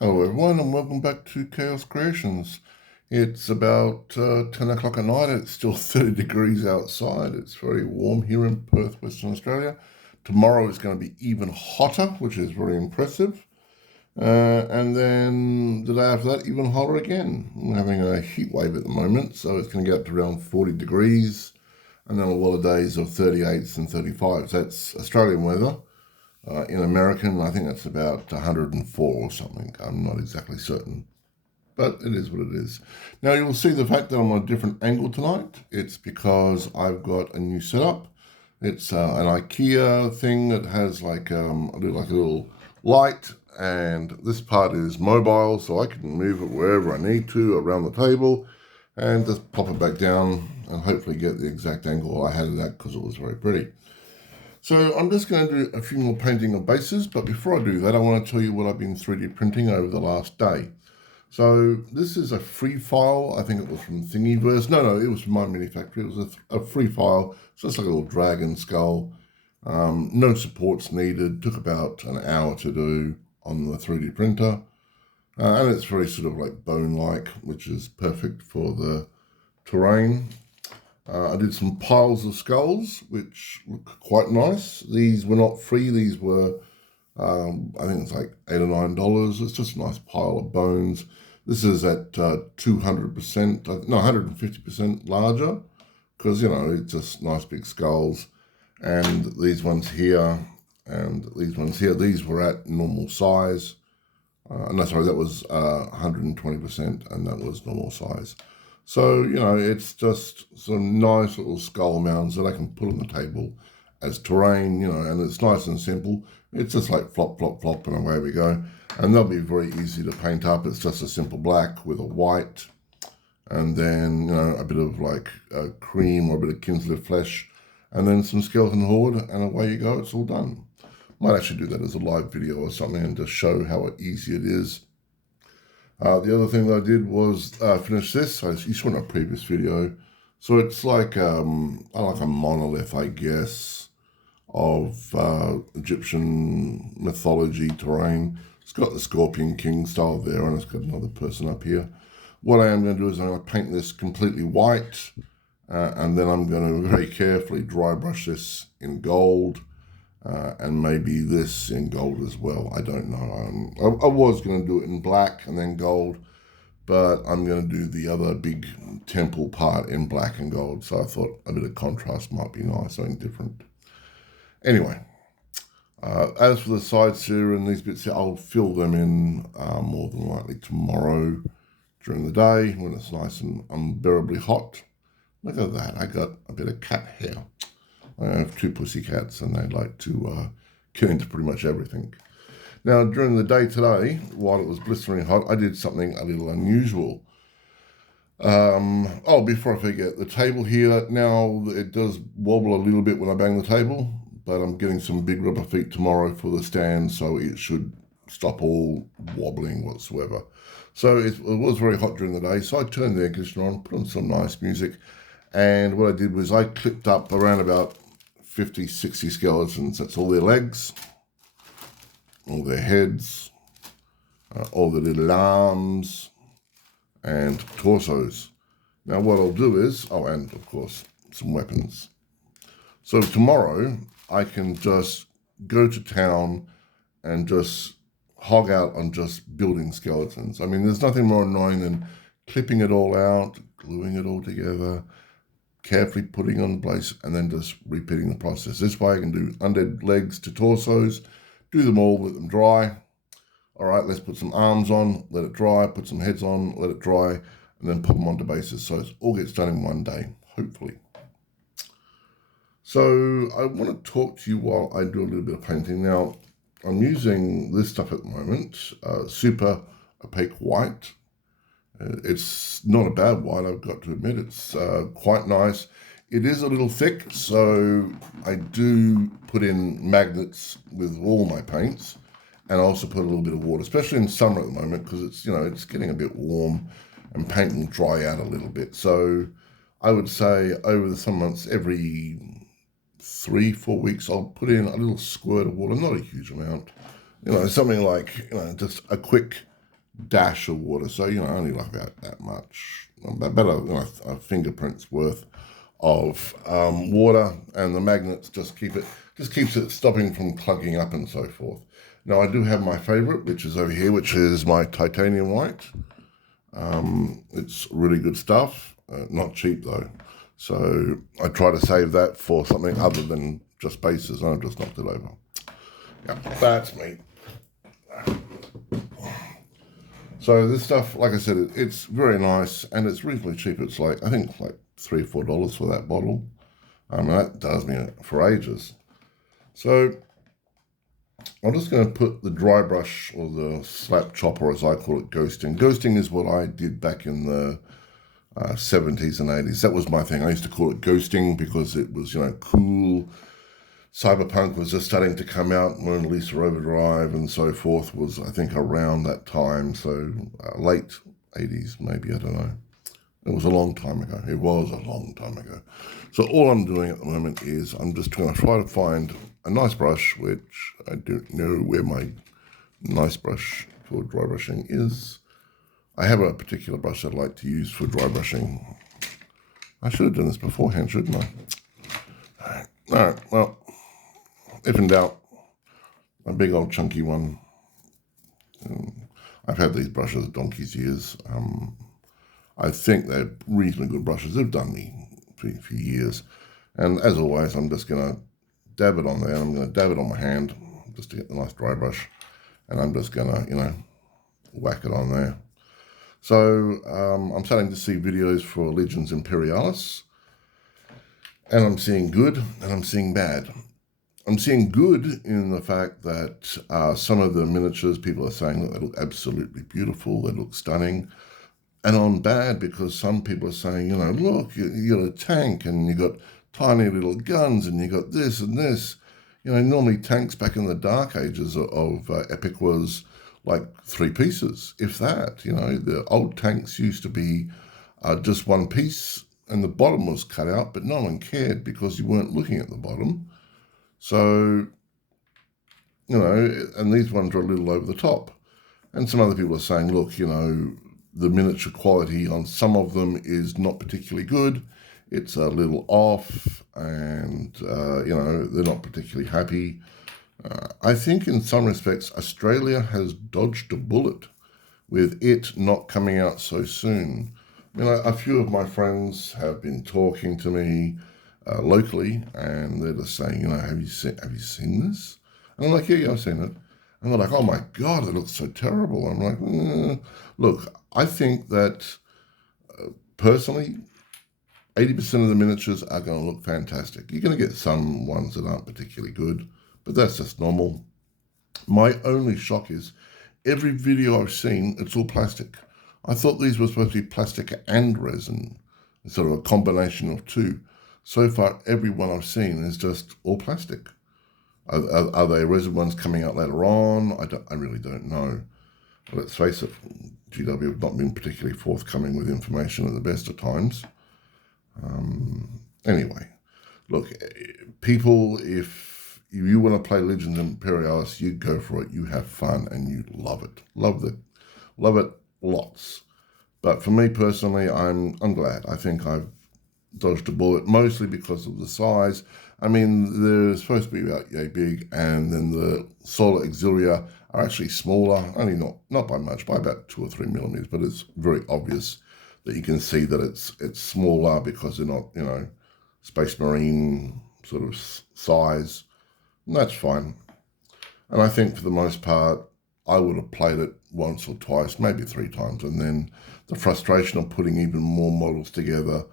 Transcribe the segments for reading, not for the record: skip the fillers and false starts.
Hello everyone and welcome back to Chaos Creations. It's about 10 o'clock at night. It's still 30 degrees outside. It's very warm here in Perth, Western Australia. Tomorrow is going to be even hotter, which is very impressive. And then the day after that, even hotter again. We're having a heat wave at the moment, so it's going to get up to around 40 degrees. And then a lot of days of 38s and 35s. That's Australian weather. In American, I think that's about 104 or something. I'm not exactly certain, but it is what it is. Now, you'll see the fact that I'm on a different angle tonight. It's because I've got a new setup. It's an IKEA thing that has like a little light, and this part is mobile, so I can move it wherever I need to around the table and just pop it back down and hopefully get the exact angle I had it at because it was very pretty. So I'm just going to do a few more painting of bases, but before I do that, I want to tell you what I've been 3D printing over the last day. So this is a free file. I think it was from Thingiverse. No, it was from my mini factory. It was a free file. It's just like a little dragon skull. No supports needed. Took about an hour to do on the 3D printer. And it's very sort of like bone-like, which is perfect for the terrain. I did some piles of skulls, which look quite nice. These were not free. These were, I think it's like $8 or $9. It's just a nice pile of bones. This is at 200%, no, 150% larger, because, it's just nice big skulls. And these ones here and these ones here, these were at normal size. No, sorry, that was 120%, and that was normal size. So, it's just some nice little skull mounds that I can put on the table as terrain, and it's nice and simple. It's just like flop, flop, flop, and away we go. And they'll be very easy to paint up. It's just a simple black with a white, and then, a bit of like cream or a bit of Kinsler flesh, and then some skeleton horde, and away you go. It's all done. Might actually do that as a live video or something and just show how easy it is. The other thing that I did was finish this. You saw in a previous video. So it's like a monolith, I guess, of Egyptian mythology terrain. It's got the Scorpion King style there, and it's got another person up here. What I am going to do is I'm going to paint this completely white, and then I'm going to very carefully dry brush this in gold. And maybe this in gold as well. I don't know. I was going to do it in black and then gold, but I'm going to do the other big temple part in black and gold. So I thought a bit of contrast might be nice, something different. Anyway, as for the sides here and these bits here, I'll fill them in more than likely tomorrow during the day when it's nice and unbearably hot. Look at that. I got a bit of cat hair. I have two pussycats, and they like to get into pretty much everything. Now, during the day today, while it was blistering hot, I did something a little unusual. Before I forget, the table here, now it does wobble a little bit when I bang the table, but I'm getting some big rubber feet tomorrow for the stand, so it should stop all wobbling whatsoever. So it was very hot during the day, so I turned the air conditioner on, put on some nice music, and what I did was I clipped up around about 50, 60 skeletons. That's all their legs, all their heads, all the little arms, and torsos. Now what I'll do is, and of course, some weapons. So tomorrow, I can just go to town and just hog out on just building skeletons. I mean, there's nothing more annoying than clipping it all out, gluing it all together, carefully putting on place, and then just repeating the process. This way I can do undead legs to torsos, do them all, let them dry. All right, let's put some arms on, let it dry, put some heads on, let it dry, and then put them onto bases. So it all gets done in one day, hopefully. So I want to talk to you while I do a little bit of painting. Now, I'm using this stuff at the moment, super opaque white. It's not a bad white, I've got to admit. It's quite nice. It is a little thick, so I do put in magnets with all my paints, and I also put a little bit of water, especially in summer at the moment, because it's getting a bit warm and paint will dry out a little bit. So I would say over the summer months, every 3-4 weeks, I'll put in a little squirt of water, not a huge amount. Something like, just a quick dash of water. So, only like about that much, about a fingerprint's worth of water, and the magnets just keeps it stopping from plugging up and so forth. Now, I do have my favorite, which is over here, which is my titanium white. It's really good stuff, not cheap though. So I try to save that for something other than just bases, and I've just knocked it over. Yeah, that's me. So this stuff, like I said, it's very nice and it's reasonably cheap. It's like, I think like $3 or $4 for that bottle. That does me for ages. So I'm just going to put the dry brush, or the slap chopper as I call it, ghosting. Ghosting is what I did back in the 70s and 80s. That was my thing. I used to call it ghosting because it was, cool. Cyberpunk was just starting to come out when Lisa Overdrive and so forth was, I think, around that time. So late 80s, maybe, I don't know. It was a long time ago. It was a long time ago. So all I'm doing at the moment is I'm just going to try to find a nice brush, which I don't know where my nice brush for dry brushing is. I have a particular brush I'd like to use for dry brushing. I should have done this beforehand, shouldn't I? All right, well, if in doubt, a big old chunky one. I've had these brushes donkey's years. I think they're reasonably good brushes. They've done me for years. And as always, I'm just going to dab it on there. I'm going to dab it on my hand just to get the nice dry brush. And I'm just going to, whack it on there. So I'm starting to see videos for Legends Imperialis. And I'm seeing good and I'm seeing bad. I'm seeing good in the fact that some of the miniatures, people are saying that they look absolutely beautiful, they look stunning. And on bad because some people are saying, look, you got a tank and you got tiny little guns and you got this and this. Normally tanks back in the dark ages of Epic was like 3 pieces, if that. The old tanks used to be just one piece and the bottom was cut out, but no one cared because you weren't looking at the bottom. So, and these ones are a little over the top. And some other people are saying, look, the miniature quality on some of them is not particularly good. It's a little off and, they're not particularly happy. I think in some respects, Australia has dodged a bullet with it not coming out so soon. A few of my friends have been talking to me locally, and they're just saying, have you seen this? And I'm like, yeah, I've seen it. And they're like, oh my God, it looks so terrible. I'm like, look, I think that personally, 80% of the miniatures are going to look fantastic. You're going to get some ones that aren't particularly good, but that's just normal. My only shock is every video I've seen, it's all plastic. I thought these were supposed to be plastic and resin, sort of a combination of two. So far, every one I've seen is just all plastic. Are they resin ones coming out later on? I really don't know. But let's face it, GW have not been particularly forthcoming with information at the best of times. Anyway, look, people, if you want to play Legends Imperialis, you go for it. You have fun and you love it. Love it lots. But for me personally, I'm glad. I think I've dodged a bullet, mostly because of the size. They're supposed to be about yay big, and then the Solar Auxilia are actually smaller, only not by much, by about 2 or 3 millimeters, but it's very obvious that you can see that it's smaller because they're not, Space Marine sort of size, and that's fine. And I think for the most part, I would have played it once or twice, maybe 3 times, and then the frustration of putting even more models together,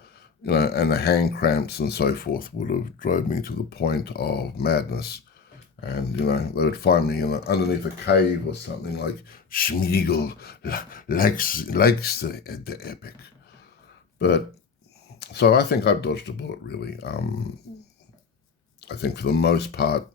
and the hand cramps and so forth would have drove me to the point of madness. And, they would find me underneath a cave or something like Schmiegel likes the Epic. But, so I think I've dodged a bullet, really. I think for the most part,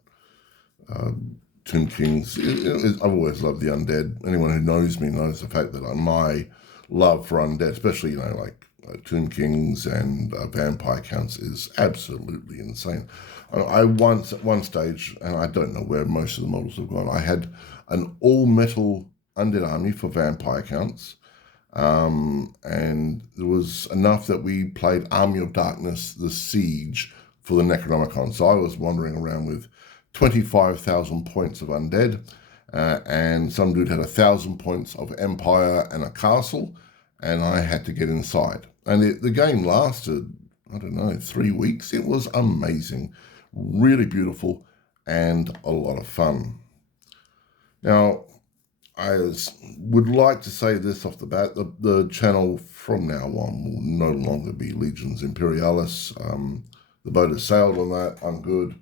Tomb Kings, I've always loved the undead. Anyone who knows me knows the fact that my love for undead, especially, like Tomb Kings and Vampire Counts, is absolutely insane. I once, at one stage, and I don't know where most of the models have gone, I had an all-metal undead army for vampire counts. And there was enough that we played Army of Darkness, the Siege, for the Necronomicon. So I was wandering around with 25,000 points of undead, and some dude had 1,000 points of Empire and a castle, and I had to get inside. And the game lasted, I don't know, 3 weeks. It was amazing, really beautiful, and a lot of fun. Now, I would like to say this off the bat, the channel from now on will no longer be Legions Imperialis. The boat has sailed on that. I'm good.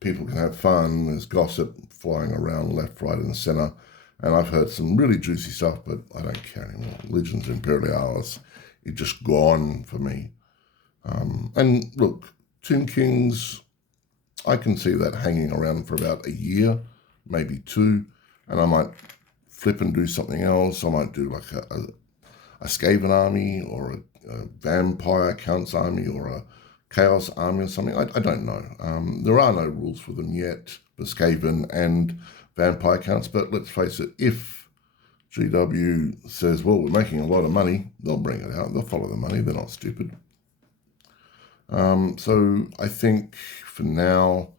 People can have fun. There's gossip flying around left, right, and center. And I've heard some really juicy stuff, but I don't care anymore. Legions Imperialis, it's just gone for me. And look, Tomb Kings, I can see that hanging around for about a year, maybe 2, and I might flip and do something else. I might do like a Skaven army, or a vampire counts army, or a chaos army or something. I don't know. There are no rules for them yet, for Skaven and vampire counts, but let's face it, if GW says, well, we're making a lot of money, they'll bring it out. They'll follow the money. They're not stupid. So I think for now,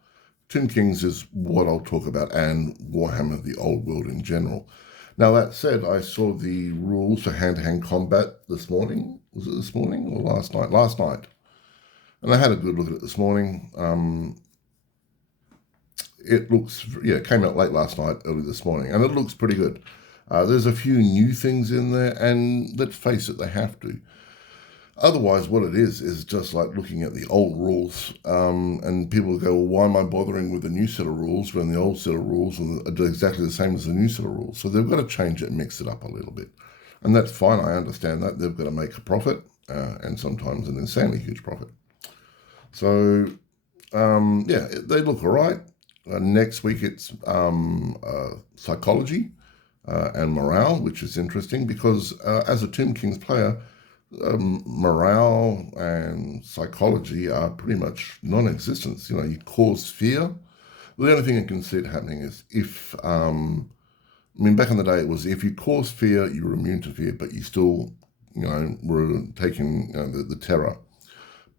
Tomb Kings is what I'll talk about, and Warhammer, the old world in general. Now, that said, I saw the rules for hand-to-hand combat this morning. Was it this morning or last night? Last night. And I had a good look at it this morning. It looks, it came out late last night, early this morning, and it looks pretty good. There's a few new things in there, and let's face it, they have to. Otherwise, what it is just like looking at the old rules, and people go, well, why am I bothering with the new set of rules when the old set of rules are exactly the same as the new set of rules? So they've got to change it and mix it up a little bit. And that's fine, I understand that. They've got to make a profit, and sometimes an insanely huge profit. So, they look all right. Next week it's psychology and morale, which is interesting because as a Tomb Kings player, morale and psychology are pretty much non-existent. You cause fear. The only thing I can see it happening is if, back in the day it was if you cause fear, you were immune to fear, but you still, were taking the terror.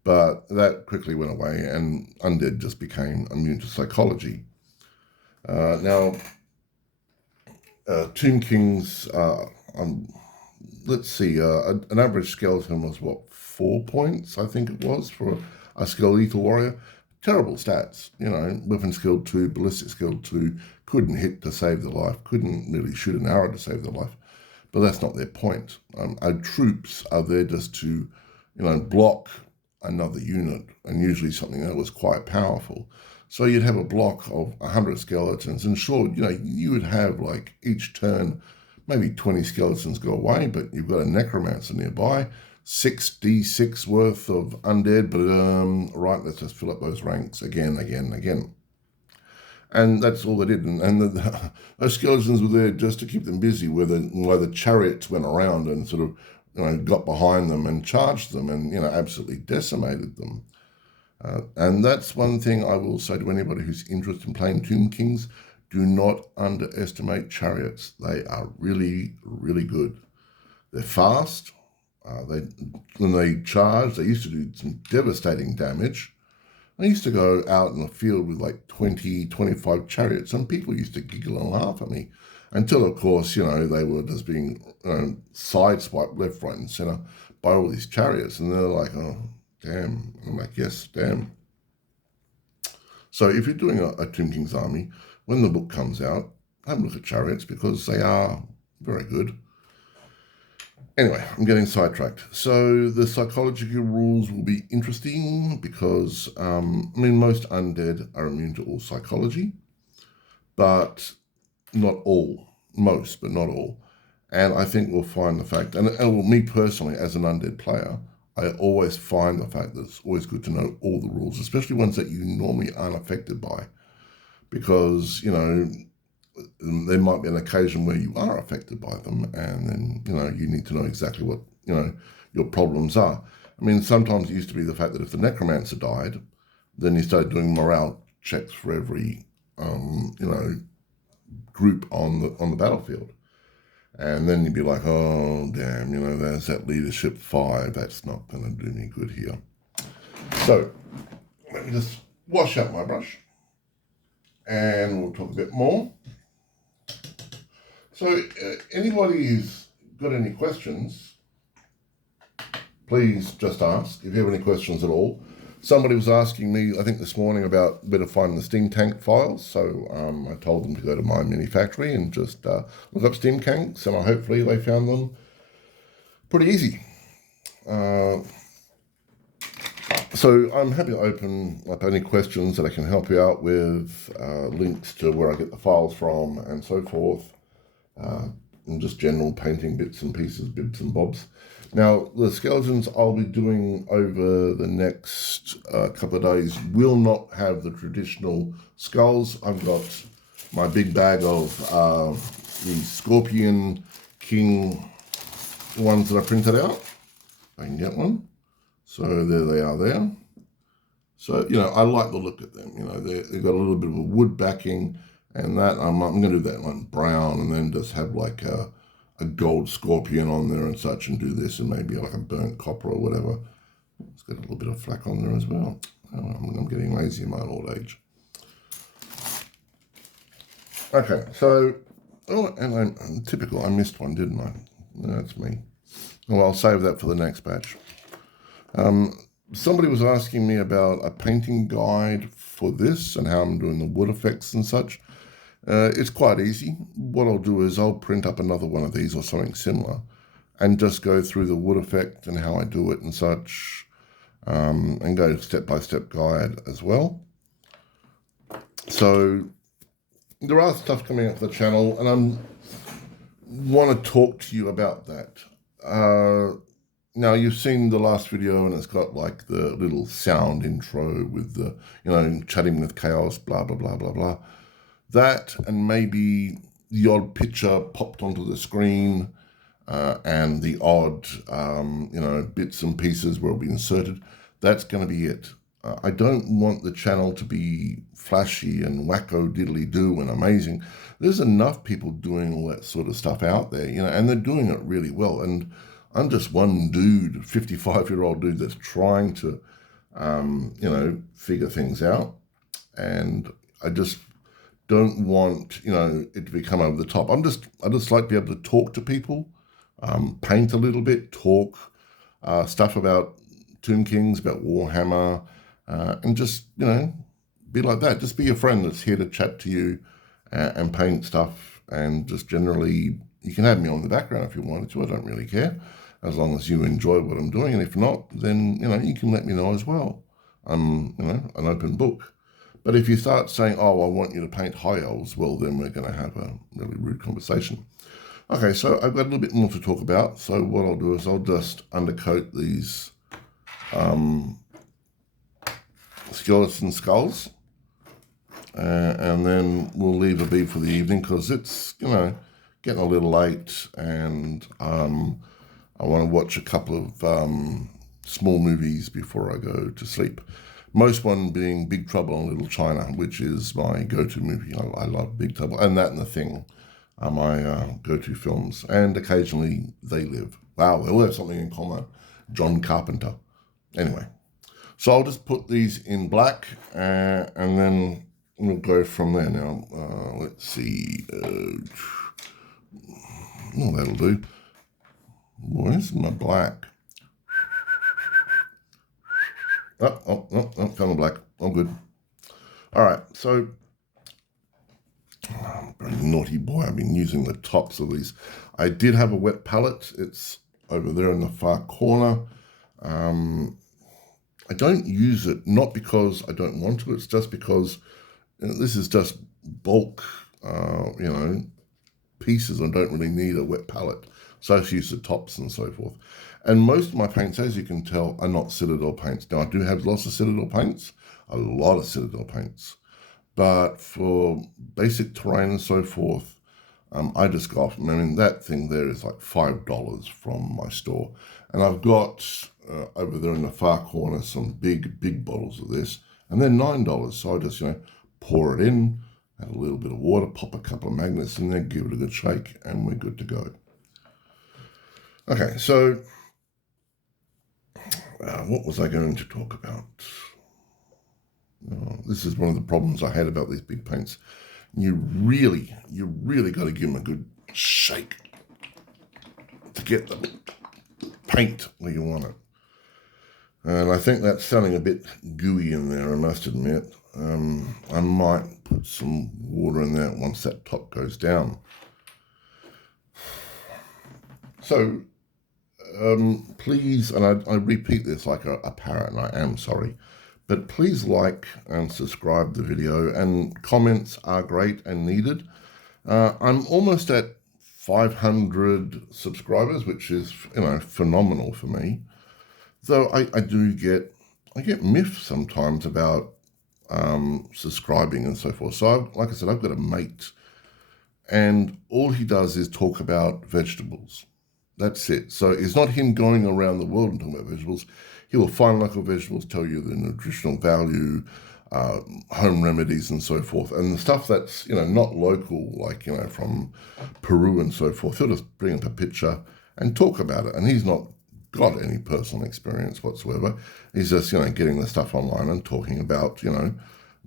But that quickly went away, and undead just became immune to psychology. Now, Tomb Kings, let's see, an average skeleton was, 4 points, I think it was, for a skeletal warrior. Terrible stats, weapon skill 2, ballistic skill 2, couldn't hit to save their life, couldn't really shoot an arrow to save their life. But that's not their point. Our troops are there just to, block another unit, and usually something that was quite powerful. So you'd have a block of 100 skeletons, and sure, you would have like each turn, maybe 20 skeletons go away, but you've got a necromancer nearby, 6d6 worth of undead, but right, let's just fill up those ranks again. And that's all they did. And those skeletons were there just to keep them busy, where the chariots went around and sort of, got behind them and charged them and, absolutely decimated them. And that's one thing I will say to anybody who's interested in playing Tomb Kings: do not underestimate chariots. They are really, really good. They're fast. When they charge, they used to do some devastating damage. I used to go out in the field with like 20, 25 chariots, and people used to giggle and laugh at me. Until, of course, they were just being sideswiped left, right, and center by all these chariots. And they're like, oh, damn. And I'm like, yes, damn. So if you're doing a Tomb Kings army, when the book comes out, have a look at chariots, because they are very good. Anyway, I'm getting sidetracked. So the psychological rules will be interesting because, most undead are immune to all psychology, but not all. Most, but not all. And I think we'll find the fact, and me personally, as an undead player, I always find the fact that it's always good to know all the rules, especially ones that you normally aren't affected by. Because, there might be an occasion where you are affected by them, and then, you need to know exactly what, your problems are. Sometimes it used to be the fact that if the necromancer died, then you started doing morale checks for every, group on the battlefield. And then you'd be like, oh, damn, you know, there's that leadership 5. That's not going to do me good here. So let me just wash out my brush and we'll talk a bit more. So anybody who's got any questions, please just ask if you have any questions at all. Somebody was asking me, I think this morning, about where to find the steam tank files. So I told them to go to my mini factory and just look up steam tanks, and hopefully they found them pretty easy. So I'm happy to open up any questions that I can help you out with, links to where I get the files from and so forth, and just general painting bits and pieces, bits and bobs. Now, the skeletons I'll be doing over the next couple of days will not have the traditional skulls. I've got my big bag of the Scorpion King ones that I printed out. I can get one. So there they are there. So, you know, I like the look of them. You know, they've got a little bit of a wood backing, and that I'm going to do that like brown, and then just have like a gold scorpion on there and such, and do this, and maybe like a burnt copper or whatever. It's got a little bit of flak on there as well. I'm getting lazy in my old age. Okay, so, oh, and I'm typical, I missed one, didn't I? That's me. Well, I'll save that for the next batch. Somebody was asking me about a painting guide for this and how I'm doing the wood effects and such. It's quite easy. What I'll do is I'll print up another one of these or something similar and just go through the wood effect and how I do it and such, and go step-by-step guide as well. So there are stuff coming up for the channel, and I want to talk to you about that. Now, you've seen the last video, and it's got like the little sound intro with the, you know, chatting with chaos, blah, blah, blah, blah, blah. That, and maybe the odd picture popped onto the screen, and the odd, you know, bits and pieces will be inserted. That's going to be it. I don't want the channel to be flashy and wacko diddly do and amazing. There's enough people doing all that sort of stuff out there, you know, and they're doing it really well. And I'm just one dude, 55-year-old dude that's trying to, you know, figure things out. And I just don't want, you know, it to become over the top. I just like to be able to talk to people, paint a little bit, talk stuff about Tomb Kings, about Warhammer, and just, you know, be like that. Just be a friend that's here to chat to you and paint stuff, and just generally, you can have me on the background if you wanted to. I don't really care, as long as you enjoy what I'm doing. And if not, then, you know, you can let me know as well. I'm, you know, an open book. But if you start saying, oh, I want you to paint high elves, well, then we're going to have a really rude conversation. Okay, so I've got a little bit more to talk about. So what I'll do is I'll just undercoat these skeleton skulls. And then we'll leave a be for the evening, because it's, you know, getting a little late, and I want to watch a couple of small movies before I go to sleep. Most one being Big Trouble in Little China, which is my go-to movie. I love Big Trouble, and that and The Thing are my go-to films. And occasionally They Live. Wow, they all have something in common. John Carpenter. Anyway, so I'll just put these in black, and then we'll go from there. Now, let's see. Oh, that'll do. Where's my black? Oh, found the black. I'm good. All right, so, very naughty boy. I've been using the tops of these. I did have a wet palette. It's over there in the far corner. I don't use it, not because I don't want to. It's just because, you know, this is just bulk, you know, pieces. I don't really need a wet palette. So I just use the tops and so forth. And most of my paints, as you can tell, are not Citadel paints. Now, I do have lots of Citadel paints, a lot of Citadel paints. But for basic terrain and so forth, I just got, I mean, that thing there is like $5 from my store. And I've got over there in the far corner some big bottles of this, and they're $9. So I just, you know, pour it in, add a little bit of water, pop a couple of magnets in there, give it a good shake, and we're good to go. Okay, so what was I going to talk about? This is one of the problems I had about these big paints. You really got to give them a good shake to get the paint where you want it. And I think that's sounding a bit gooey in there, I must admit. I might put some water in there once that top goes down. So please, and I repeat this like a parrot, and I am sorry, but please like and subscribe the video, and comments are great and needed. I'm almost at 500 subscribers, which is, phenomenal for me. Though I get miffed sometimes about subscribing and so forth. So like I said, I've got a mate, and all he does is talk about vegetables. That's it. So it's not him going around the world and talking about vegetables. He will find local vegetables, tell you the nutritional value, home remedies and so forth. And the stuff that's, not local, like, from Peru and so forth, he'll just bring up a picture and talk about it. And he's not got any personal experience whatsoever. He's just, getting the stuff online and talking about,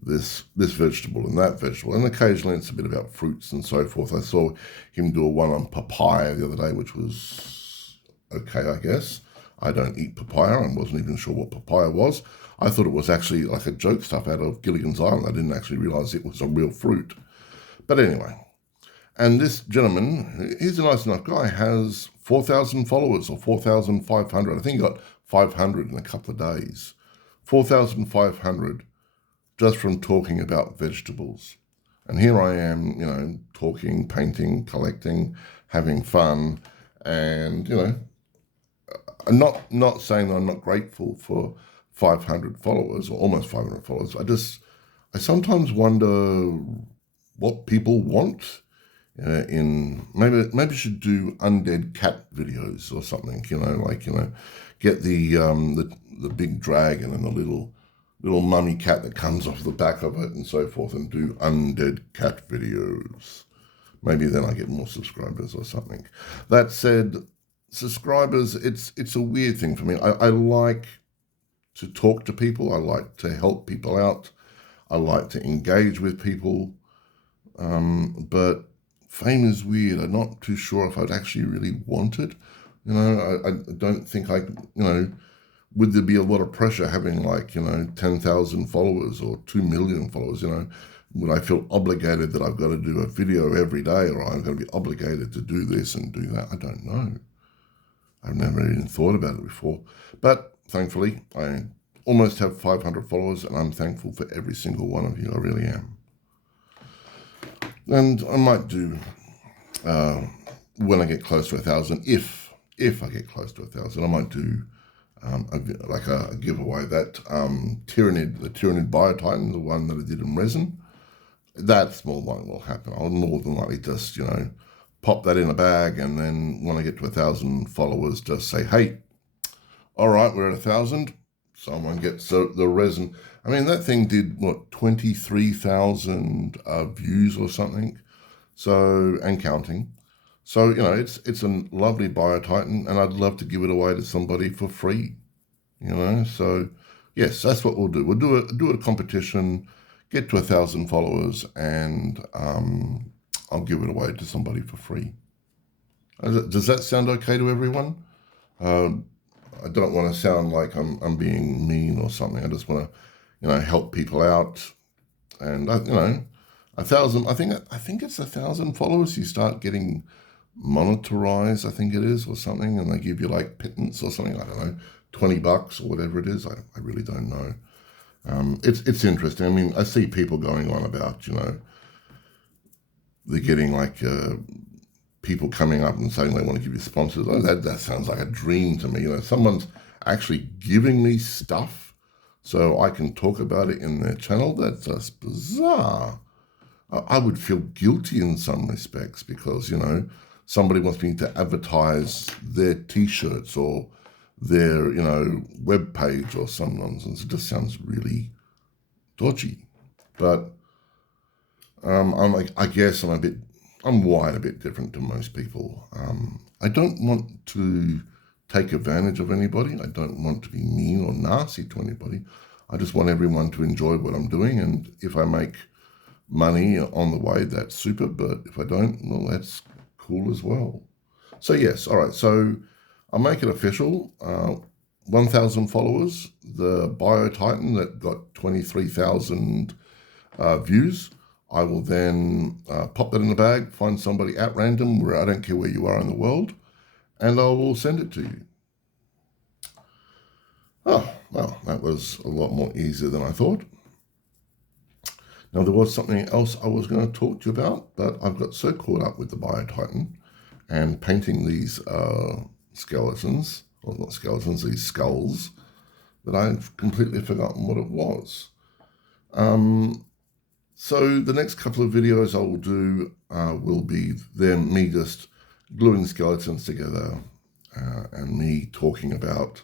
this vegetable and that vegetable. And occasionally it's a bit about fruits and so forth. I saw him do a one on papaya the other day, which was okay, I guess. I don't eat papaya. I wasn't even sure what papaya was. I thought it was actually like a joke stuff out of Gilligan's Island. I didn't actually realize it was a real fruit. But anyway, and this gentleman, he's a nice enough guy, has 4,000 followers or 4,500. I think he got 500 in a couple of days. 4,500 just from talking about vegetables. And here I am, talking, painting, collecting, having fun, and, I'm not saying that I'm not grateful for 500 followers or almost 500 followers. I sometimes wonder what people want. Maybe I should do undead cat videos or something. Get the big dragon and the little mummy cat that comes off the back of it and so forth, and do undead cat videos. Maybe then I get more subscribers or something. That said, subscribers, it's a weird thing for me. I like to talk to people. I like to help people out. I like to engage with people. But fame is weird. I'm not too sure if I'd actually really want it. I don't think would there be a lot of pressure having 10,000 followers or 2 million followers? Would I feel obligated that I've got to do a video every day, or I'm going to be obligated to do this and do that? I don't know. I've never even thought about it before. But thankfully, I almost have 500 followers, and I'm thankful for every single one of you. I really am. And I might do, when I get close to 1,000, if I get close to 1,000, I might do a giveaway. That the Tyranid Biotitan, the one that I did in resin, that small one will happen. I'll more than likely just, pop that in a bag, and then when I get to 1,000 followers, just say, hey, all right, we're at 1,000. Someone gets the resin. I mean, that thing did, 23,000 views or something. So, and counting. So, it's a lovely Biotitan, and I'd love to give it away to somebody for free, So, yes, that's what we'll do. We'll do a competition, get to 1,000 followers, and I'll give it away to somebody for free. Does that sound okay to everyone? I don't want to sound like I'm being mean or something. I just want to, help people out. And 1,000. I think it's 1,000 followers. You start getting monetized, I think it is, or something, and they give you pittance or something. I don't know, $20 or whatever it is. I really don't know. It's interesting. I mean, I see people going on about they're getting people coming up and saying they want to give you sponsors. Oh, that sounds like a dream to me. Someone's actually giving me stuff so I can talk about it in their channel. That's just bizarre. I would feel guilty in some respects because, somebody wants me to advertise their T-shirts or their, web page or some nonsense. It just sounds really dodgy. But I guess I'm a bit I'm wired a bit different to most people. I don't want to take advantage of anybody. I don't want to be mean or nasty to anybody. I just want everyone to enjoy what I'm doing. And if I make money on the way, that's super. But if I don't, well, that's cool as well. So yes, all right. So I'll make it official. 1,000 followers. The Bio Titan that got 23,000 views. I will then pop that in the bag, find somebody at random, where I don't care where you are in the world, and I will send it to you. Oh, well, that was a lot more easier than I thought. Now, there was something else I was going to talk to you about, but I've got so caught up with the Bio Titan and painting these skeletons, or not skeletons, these skulls, that I've completely forgotten what it was. So the next couple of videos I will do will be me just gluing skeletons together and me talking about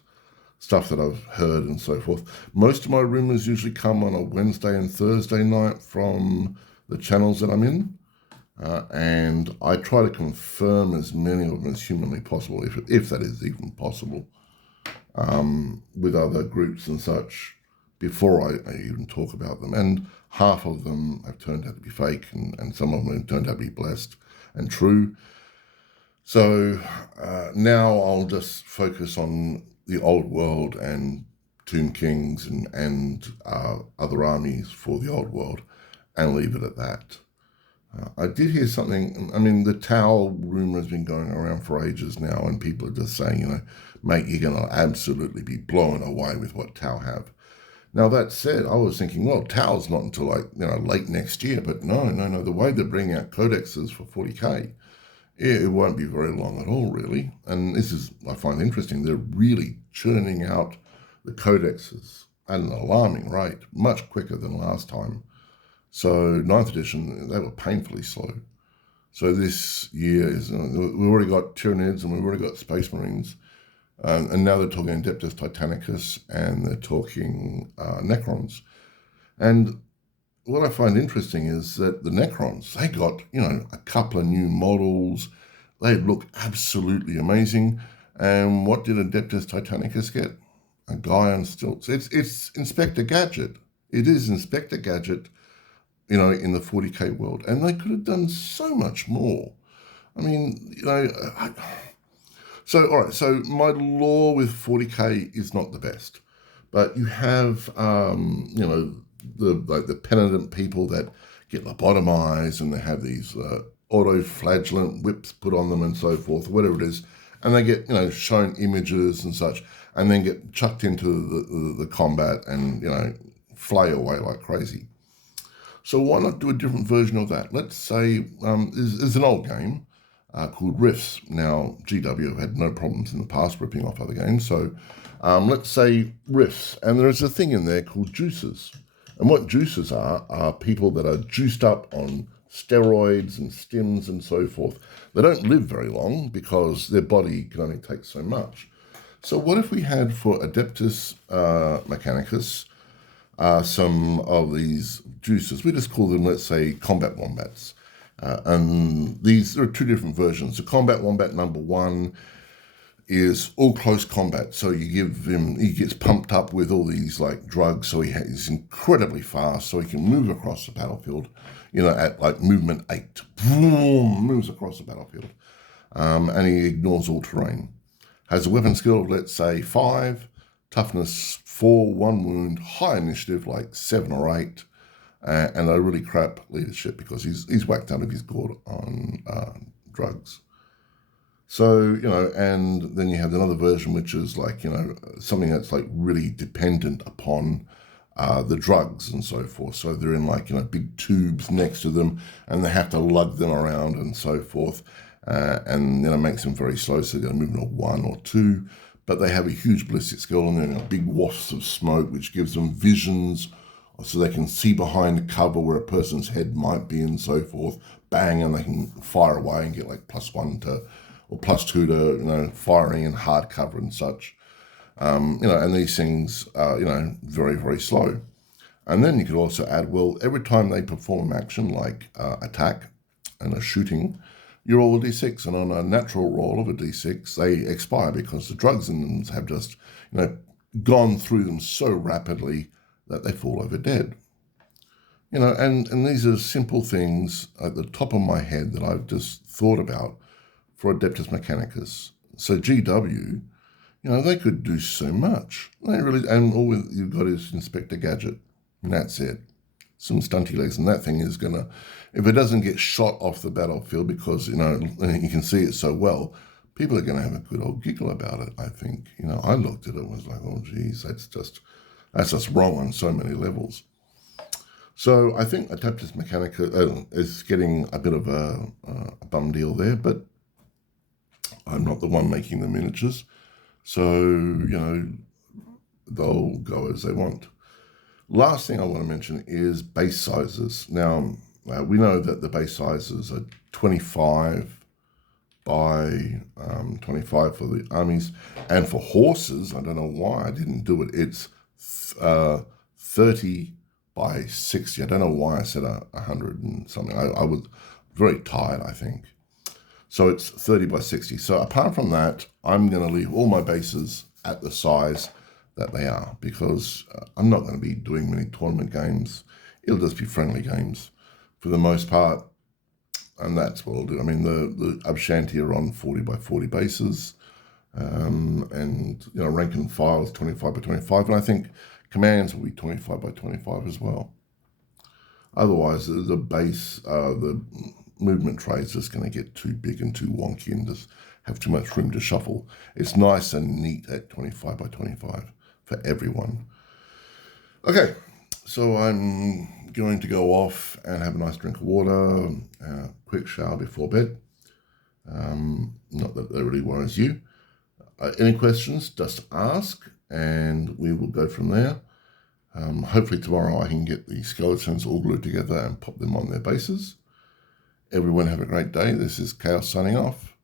stuff that I've heard and so forth. Most of my rumors usually come on a Wednesday and Thursday night from the channels that I'm in. And I try to confirm as many of them as humanly possible, if that is even possible, with other groups and such, before I even talk about them. And half of them have turned out to be fake, and some of them have turned out to be blessed and true. So now I'll just focus on the old world and Tomb Kings and other armies for the old world, and leave it at that. I did hear something. I mean, the Tau rumor has been going around for ages now, and people are just saying, mate, you're going to absolutely be blown away with what Tau have. Now, that said, I was thinking, well, Tau's not until late next year, but no. The way they're bringing out codexes for 40k, it won't be very long at all, really. And this is, I find interesting, they're really churning out the codexes at an alarming rate, much quicker than last time. So 9th edition, they were painfully slow. So this year we've already got Tyranids and we've already got Space Marines. And now they're talking Adeptus Titanicus and they're talking Necrons. And what I find interesting is that the Necrons, they got, a couple of new models. They look absolutely amazing. And what did Adeptus Titanicus get? A guy on stilts. It's Inspector Gadget. It is Inspector Gadget, in the 40k world. And they could have done so much more. I mean, so, all right, so my lore with 40k is not the best. But you have, the penitent people that get lobotomized and they have these auto-flagellant whips put on them and so forth, whatever it is. And they get, shown images and such, and then get chucked into the combat and, flay away like crazy. So why not do a different version of that? Let's say there's an old game called Rifts. Now, GW have had no problems in the past ripping off other games. So let's say Rifts. And there's a thing in there called juices. And what juices are people that are juiced up on steroids and stims and so forth. They don't live very long because their body can only take so much. So what if we had for Adeptus Mechanicus some of these juices? We just call them, let's say, Combat Wombats. And there are two different versions. The Combat Wombat number 1 is all close combat. So you give him, he gets pumped up with all these drugs. So he's incredibly fast. So he can move across the battlefield, at movement 8. Boom, moves across the battlefield. And he ignores all terrain. Has a weapon skill of, let's say, 5, toughness 4, 1 wound, high initiative 7 or 8, and a really crap leadership because he's whacked out of his gourd on drugs. So, and then you have another version which is something that's really dependent upon the drugs and so forth. So they're in big tubes next to them and they have to lug them around and so forth. And then it makes them very slow, so they're going to move into 1 or 2. But they have a huge ballistic skill and then big wafts of smoke, which gives them visions, so they can see behind cover where a person's head might be and so forth. Bang, and they can fire away and get +1 to, or +2 to, firing in hard cover and such. And these things are, very, very slow. And then you could also add, well, every time they perform an action like attack, and a shooting, you roll a d6, and on a natural roll of a d6, they expire because the drugs in them have just, gone through them so rapidly that they fall over dead. And these are simple things at the top of my head that I've just thought about for Adeptus Mechanicus. So GW, they could do so much. They really, and all you've got is Inspector Gadget, and that's it. Some stunty legs, and that thing is gonna, if it doesn't get shot off the battlefield because you can see it so well, people are gonna have a good old giggle about it. I think. I looked at it and was like, oh geez, that's just wrong on so many levels. So I think Adeptus Mechanica is getting a bit of a bum deal there, but I'm not the one making the miniatures, so they'll go as they want. Last thing I want to mention is base sizes. Now, we know that the base sizes are 25 by 25 for the armies. And for horses, I don't know why I didn't do it, it's 30 by 60. I don't know why I said 100 and something. I was very tired, I think. So it's 30 by 60. So apart from that, I'm going to leave all my bases at the size that they are, because I'm not going to be doing many tournament games. It'll just be friendly games for the most part, and that's what I'll do. I mean, the Abshanti are on 40 by 40 bases, and rank and file is 25 by 25, and I think commands will be 25 by 25 as well. Otherwise, the base, the movement tray is just going to get too big and too wonky and just have too much room to shuffle. It's nice and neat at 25 by 25 for everyone. Okay, so I'm going to go off and have a nice drink of water, quick shower before bed. Not that really worries you. Any questions, just ask, and we will go from there. Hopefully tomorrow I can get the skeletons all glued together and pop them on their bases. Everyone have a great day. This is Chaos signing off.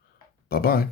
Bye-bye.